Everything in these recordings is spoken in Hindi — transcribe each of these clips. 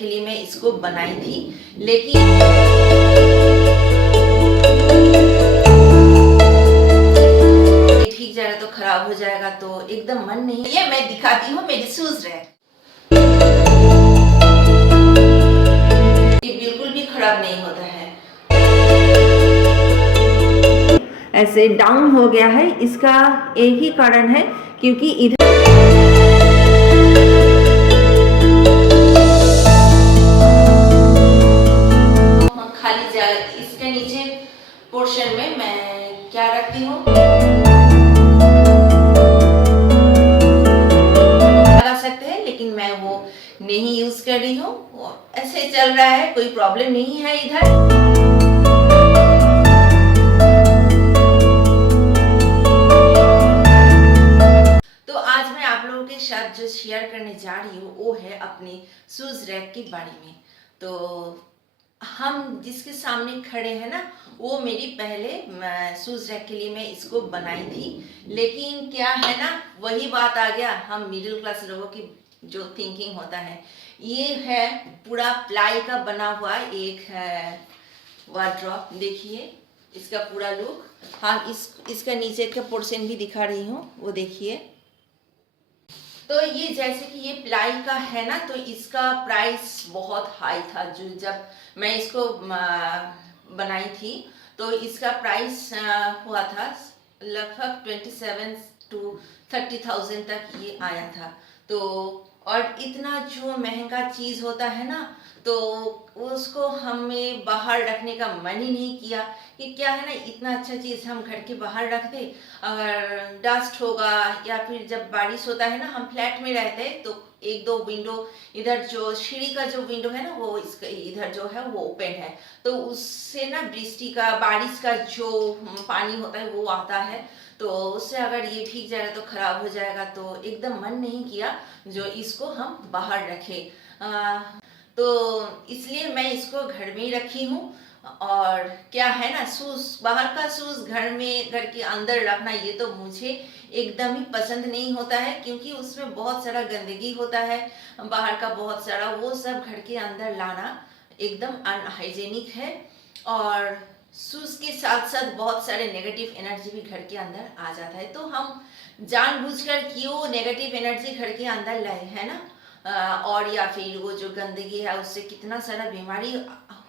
के लिए मैं इसको बनाई थी, लेकिन ठीक जा रहा तो खराब हो जाएगा, तो एकदम मन नहीं। ये मैं दिखाती हूँ मेरी शूज रैक। ये बिल्कुल भी खराब नहीं होता है। ऐसे डाउन हो गया है, इसका एक ही कारण है क्योंकि इधर खाली जगह, इसके नीचे पोर्शन में मैं क्या रखती हूँ, लगा सकते हैं, लेकिन मैं वो नहीं यूज कर रही हूँ। ऐसे चल रहा है, कोई प्रॉब्लम नहीं है इधर। साथ जो शेयर करने जा रही हूँ वो है अपने शूज रैक के बारे में। तो हम जिसके सामने खड़े हैं ना, वो मेरी पहले शूज रैक के लिए मैं इसको बनाई थी, लेकिन क्या है ना, वही बात आ गया, हम मिडिल क्लास लोगों की जो थिंकिंग होता है। ये है पूरा प्लाई का बना हुआ एक वार्डरोब, देखिए इसका पूरा लुक। हाँ, इसका नीचे का पोर्शन भी दिखा रही हूँ, वो देखिए। तो ये जैसे कि ये प्लाई का है ना, तो इसका प्राइस बहुत हाई था। जो जब मैं इसको बनाई थी तो इसका प्राइस हुआ था लगभग 27 to 30,000 तक ये आया था। तो और इतना जो महंगा चीज़ होता है ना, तो उसको हमें बाहर रखने का मन ही नहीं किया कि क्या है ना, इतना अच्छा चीज़ हम घर के बाहर रख दे, अगर डस्ट होगा या फिर जब बारिश होता है ना, हम फ्लैट में रहते हैं तो एक दो विंडो, इधर जो सीढ़ी का जो विंडो है ना, वो इसका इधर जो है वो ओपन है, तो उससे ना बृष्टि का, बारिश का जो पानी होता है वो आता है, तो उससे अगर ये भीग जाएगा तो खराब हो जाएगा। तो एकदम मन नहीं किया जो इसको हम बाहर रखें। तो इसलिए मैं इसको घर में ही रखी हूँ। और क्या है ना, शूज, बाहर का शूज घर में, घर के अंदर रखना, ये तो मुझे एकदम ही पसंद नहीं होता है, क्योंकि उसमें बहुत सारा गंदगी होता है बाहर का, बहुत सारा, वो सब घर के अंदर लाना एकदम अनहाइजेनिक है। और शूज के साथ साथ बहुत सारे नेगेटिव एनर्जी भी घर के अंदर आ जाता है, तो हम जानबूझकर क्यों नेगेटिव एनर्जी घर के अंदर लाए, है ना। और या फिर वो जो गंदगी है उससे कितना सारा बीमारी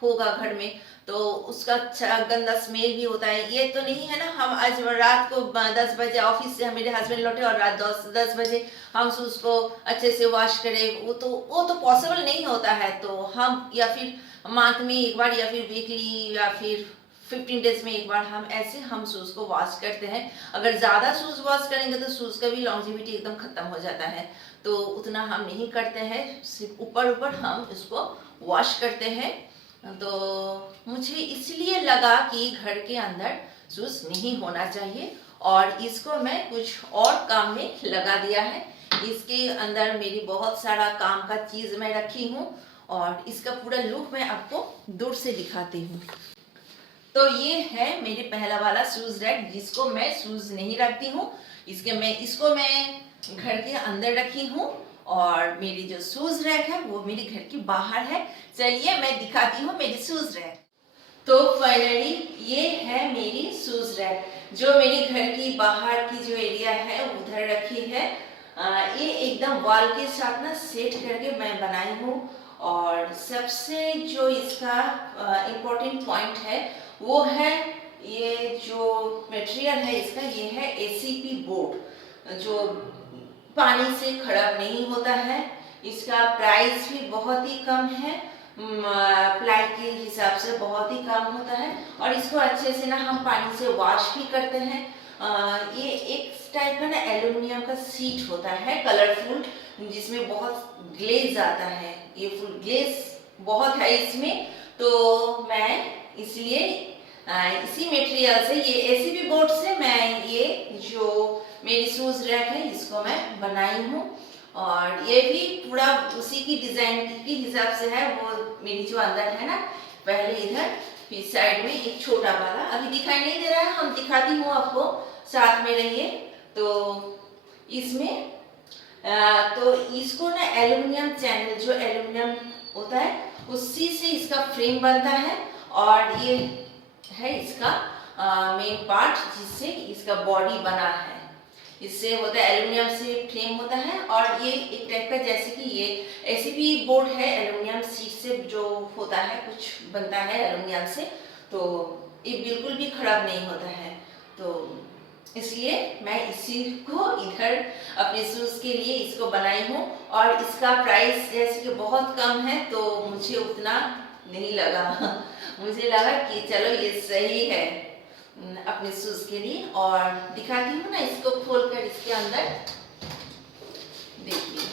होगा घर में, तो उसका अच्छा गंदा स्मेल भी होता है। ये तो नहीं है ना, हम आज रात को 10 बजे ऑफिस से मेरे हस्बैंड लौटे और रात 10 बजे हम उसको अच्छे से वॉश करें, वो तो पॉसिबल नहीं होता है। तो हम या फिर मंथ में एक बार, या फिर वीकली, या फिर 15 डेज में एक बार हम शूज को वॉश करते हैं। अगर ज़्यादा शूज वॉश करेंगे तो शूज का भी लॉन्जिविटी एकदम ख़त्म हो जाता है, तो उतना हम नहीं करते हैं, सिर्फ ऊपर ऊपर हम इसको वॉश करते हैं। तो मुझे इसलिए लगा कि घर के अंदर शूज नहीं होना चाहिए, और इसको मैं कुछ और काम में लगा दिया है। इसके अंदर मेरी बहुत सारा काम का चीज़ मैं रखी हूँ, और इसका पूरा लुक मैं आपको दूर से दिखाती हूँ। तो ये है मेरे पहला वाला शूज रैक, जिसको मैं शूज नहीं रखती हूँ, इसको मैं घर के अंदर रखी हूँ, और मेरी जो शूज रैक है वो मेरे घर के बाहर है। चलिए मैं दिखाती हूँ मेरी शूज रैक। तो फाइनली ये है मेरी शूज रैक, जो मेरी घर की बाहर की जो एरिया है उधर रखी है। ये एकदम वॉल के साथ ना सेट करके मैं बनाई हूँ। और सबसे जो इसका इम्पोर्टेंट पॉइंट है वो है, ये जो मटेरियल है इसका, ये है एसीपी बोर्ड, जो पानी से खराब नहीं होता है। इसका प्राइस भी बहुत ही कम है, प्लाई के हिसाब से बहुत ही कम होता है, और इसको अच्छे से ना हम पानी से वॉश भी करते हैं। ये एक टाइप का ना एल्युमिनियम का सीट होता है, कलरफुल, जिसमें बहुत ग्लेज आता है। ये फुल ग्लेज बहुत है इसमें, तो मैं इसलिए इसी मटेरियल से, ये एसीपी बोर्ड से मैं ये जो मेरी शूज रैक है इसको मैं बनाई हूँ। और ये भी पूरा उसी की डिजाइन के हिसाब से है। वो मेरी जो अंदर है ना, पहले इधर, फिर साइड में एक छोटा वाला, अभी दिखाई नहीं दे रहा है, हम दिखाती हूँ आपको, साथ में रहिए। तो इसमें तो इसको ना एल्युमिनियम चैनल, जो एल्युमिनियम होता है उसी से इसका फ्रेम बनता है। और ये है इसका मेन पार्ट जिससे इसका बॉडी बना है। इससे होता है एल्युमिनियम से फ्रेम होता है। और ये एक टाइप का जैसे कि ये ऐसी भी बोर्ड है एल्युमिनियम शीट से जो होता है कुछ बनता है एल्युमिनियम से, तो ये बिल्कुल भी खराब नहीं होता है। तो इसलिए मैं इसी को इधर अपने शूज़ के लिए इसको बनाई हूँ। और इसका प्राइस जैसे कि बहुत कम है तो मुझे उतना नहीं लगा मुझे लगा कि चलो ये सही है अपने शूज़ के लिए। और दिखाती हूँ ना इसको खोलकर, इसके अंदर देखिए।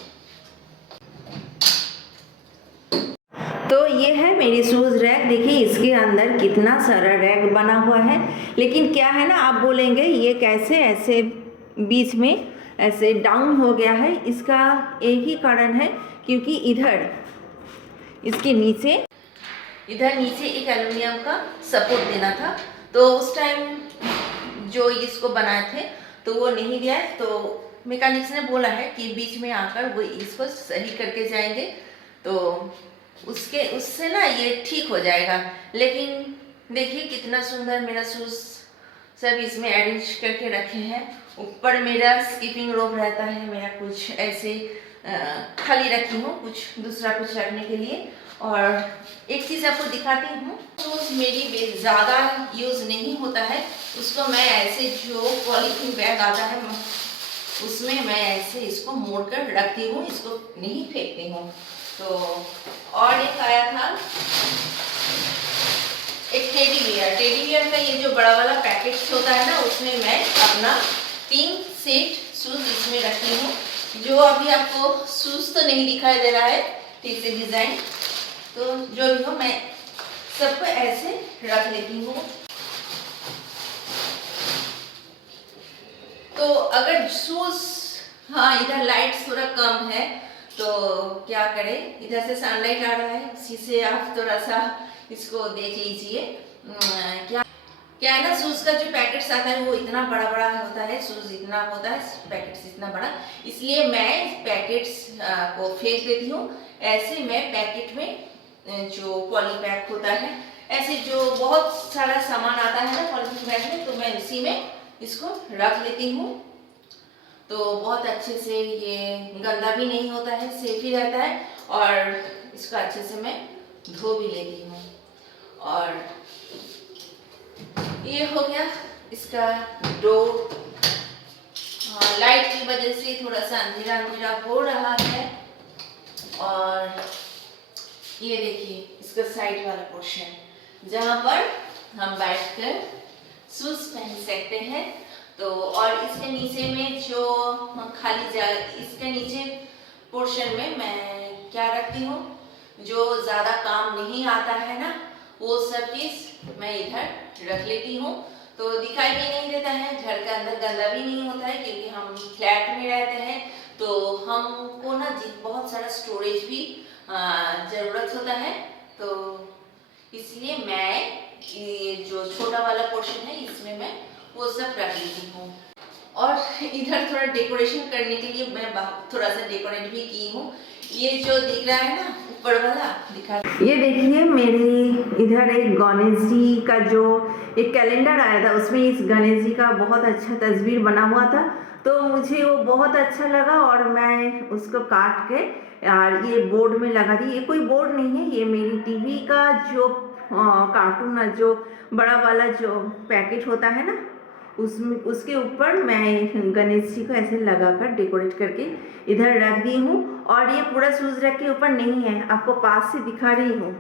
तो ये है मेरी शूज़ रैक। देखिए इसके अंदर कितना सारा रैक बना हुआ है। लेकिन क्या है ना, आप बोलेंगे ये कैसे ऐसे बीच में ऐसे डाउन हो गया है। इसका एक ही कारण है, क्योंकि इधर इसके नीचे एक एल्युमिनियम का सपोर्ट देना था। तो उस टाइम जो इसको बनाए थे तो वो नहीं दिया है। तो मैकेनिक्स ने बोला है कि बीच में आकर वो इसको सही करके जाएंगे, तो उससे ना ये ठीक हो जाएगा। लेकिन देखिए कितना सुंदर मेरा शूज़ सब इसमें अरेंज करके रखे हैं। ऊपर मेरा स्कीपिंग रोप रहता है, मेरा कुछ ऐसे खाली रखी हूँ कुछ दूसरा कुछ रखने के लिए। और एक चीज़ आपको दिखाती हूँ, शूज़ मेरी ज़्यादा यूज़ नहीं होता है, उसको मैं ऐसे जो पॉलीथीन बैग आता है उसमें मैं ऐसे इसको मोड़ कर रखती हूँ, इसको नहीं फेंकती हूँ। तो और एक आया था एक टेडी बियर का ये जो बड़ा वाला पैकेट होता है ना, उसमें मैं अपना 3 सेट शूज़ इसमें रखती हूँ। जो अभी आपको शूज़ तो नहीं दिखाई दे रहा है ठीक से डिज़ाइन, तो जो भी हो मैं सबको ऐसे रख लेती हूँ। तो अगर शूज़ इधर लाइट थोड़ा कम है तो क्या करें, इधर से सनलाइट आ रहा है, उसी से आप थोड़ा सा इसको देख लीजिए। क्या है ना, शूज़ का जो पैकेट्स आता है वो इतना बड़ा बड़ा होता है, शूज़ इतना होता है, पैकेट्स इतना बड़ा, इसलिए मैं पैकेट्स को फेंक देती हूँ। ऐसे मैं पैकेट में जो पॉली पैक होता है, ऐसे जो बहुत सारा सामान आता है ना पॉलीथीन बैग में, तो मैं उसी में इसको रख लेती हूँ। तो बहुत अच्छे से ये गंदा भी नहीं होता है, सेफ ही रहता है। और इसको अच्छे से मैं धो भी लेती हूँ। और ये हो गया इसका डोर। लाइट की वजह से थोड़ा सा अंधेरा अंधेरा हो रहा है। और ये देखिए इसका साइड वाला पोर्शन जहाँ पर हम बैठकर शूज़ पहन सकते हैं। तो और इसके नीचे में जो खाली जगह, इसके नीचे पोर्शन में मैं क्या रखती हूँ, जो ज़्यादा काम नहीं आता है ना वो सब चीज़ मैं इधर रख लेती हूँ। तो दिखाई भी नहीं देता है, घर के अंदर गंदा भी नहीं होता है, क्योंकि हम फ्लैट में रहते हैं तो हमको ना बहुत सारा स्टोरेज भी ज़रूरत होता है। तो इसलिए मैं ये जो छोटा वाला पोर्शन है इसमें मैं वो सब रख लेती हूँ। और इधर थोड़ा डेकोरेशन करने के लिए मैं थोड़ा सा डेकोरेट भी की हूँ। ये जो दिख रहा है ना ऊपर वाला, दिखा, ये देखिए मेरे इधर एक गणेश जी का जो एक कैलेंडर आया था, उसमें इस गणेश जी का बहुत अच्छा तस्वीर बना हुआ था। तो मुझे वो बहुत अच्छा लगा और मैं उसको काट के और ये बोर्ड में लगा दी। ये कोई बोर्ड नहीं है, ये मेरी टीवी का जो कार्टून जो बड़ा वाला जो पैकेट होता है ना, उसमें उसके ऊपर मैं गणेश जी को ऐसे लगाकर डेकोरेट करके इधर रख दी हूँ। और ये पूरा शूज़ रैक के ऊपर नहीं है, आपको पास से दिखा रही हूँ।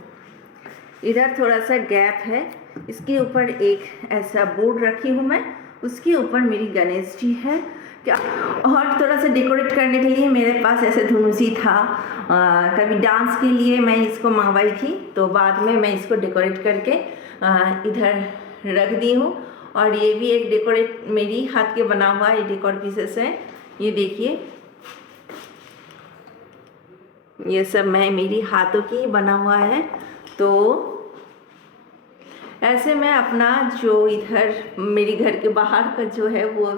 इधर थोड़ा सा गैप है, इसके ऊपर एक ऐसा बोर्ड रखी हूँ मैं, उसके ऊपर मेरी गणेश जी है क्या। और थोड़ा सा डेकोरेट करने के लिए मेरे पास ऐसे धनुषी था, कभी डांस के लिए मैं इसको मंगवाई थी, तो बाद में मैं इसको डेकोरेट करके इधर रख दी हूँ। और ये भी एक डेकोरेट मेरी हाथ के बना हुआ ये डेकोर पीसेस है। ये देखिए ये सब मैं मेरी हाथों की बना हुआ है। तो ऐसे मैं अपना जो इधर मेरे घर के बाहर का जो है वो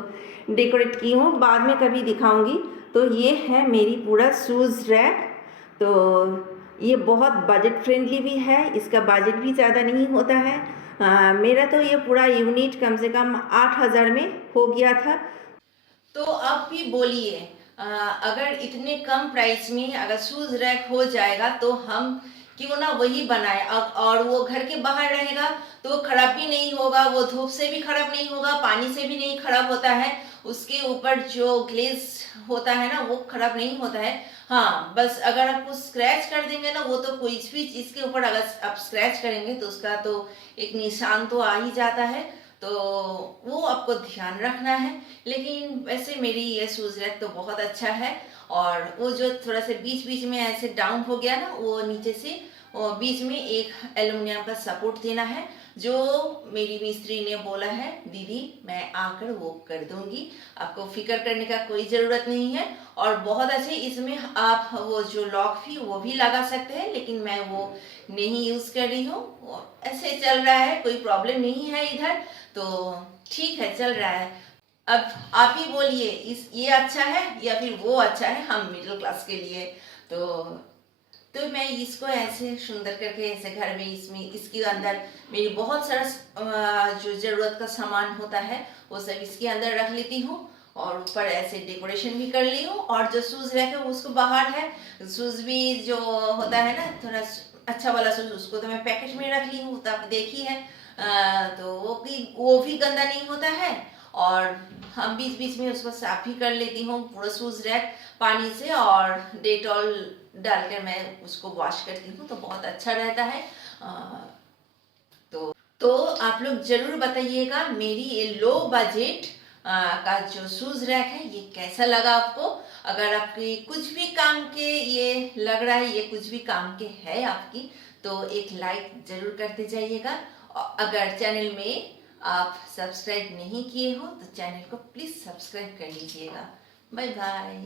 डेकोरेट की हूँ, बाद में कभी दिखाऊंगी। तो ये है मेरी पूरा शूज़ रैक। तो ये बहुत बजट फ्रेंडली भी है, इसका बजट भी ज़्यादा नहीं होता है। मेरा तो ये पूरा यूनिट कम से कम 8,000 में हो गया था। तो आप भी बोलिए, अगर इतने कम प्राइस में अगर शूज रैक हो जाएगा तो हम क्यों ना वही बनाए। और वो घर के बाहर रहेगा तो खराब भी नहीं होगा, वो धूप से भी खराब नहीं होगा, पानी से भी नहीं खराब होता है, उसके ऊपर जो ग्लेज होता है ना वो खराब नहीं होता है। हाँ, बस अगर आपको स्क्रैच कर देंगे ना, वो तो कोई भी चीज़ के ऊपर अगर आप स्क्रैच करेंगे तो उसका तो एक निशान तो आ ही जाता है, तो वो आपको ध्यान रखना है। लेकिन वैसे मेरी ये शूज़ रैक तो बहुत अच्छा है। और वो जो थोड़ा सा बीच बीच में ऐसे डाउन हो गया ना, वो नीचे से वो बीच में एक एल्युमिनियम का सपोर्ट देना है, जो मेरी मिस्त्री ने बोला है दीदी मैं आकर वो कर दूंगी, आपको फिक्र करने का कोई ज़रूरत नहीं है। और बहुत अच्छे इसमें आप वो जो लॉक भी वो भी लगा सकते हैं, लेकिन मैं वो नहीं यूज़ कर रही हूँ, वो ऐसे चल रहा है, कोई प्रॉब्लम नहीं है इधर, तो ठीक है चल रहा है। अब आप ही बोलिए, इस ये अच्छा है या फिर वो अच्छा है हम मिडिल क्लास के लिए। तो मैं इसको ऐसे सुंदर करके ऐसे घर में इसमें इसके अंदर मेरी बहुत सारा जो ज़रूरत का सामान होता है वो सब इसके अंदर रख लेती हूँ, और ऊपर ऐसे डेकोरेशन भी कर ली हूँ। और जो शूज़ रखे उसको बाहर है, शूज़ भी जो होता है ना थोड़ा अच्छा वाला शूज़, उसको तो मैं पैकेट में रख ली हूँ, तो आप देखी है। तो वो भी गंदा नहीं होता है। और हम बीच बीच में उसको साफ भी कर लेती हूँ पूरा शूज़ रैक पानी से, और डेटॉल डालकर मैं उसको वॉश करती हूँ तो बहुत अच्छा रहता है। तो आप लोग जरूर बताइएगा मेरी ये लो बजट का जो शूज रैक है ये कैसा लगा आपको। अगर आपके कुछ भी काम के ये लग रहा है, ये कुछ भी काम के है आपकी, तो एक लाइक जरूर करते जाइएगा। और अगर चैनल में आप सब्सक्राइब नहीं किए हो तो चैनल को प्लीज़ सब्सक्राइब कर लीजिएगा। Bye bye.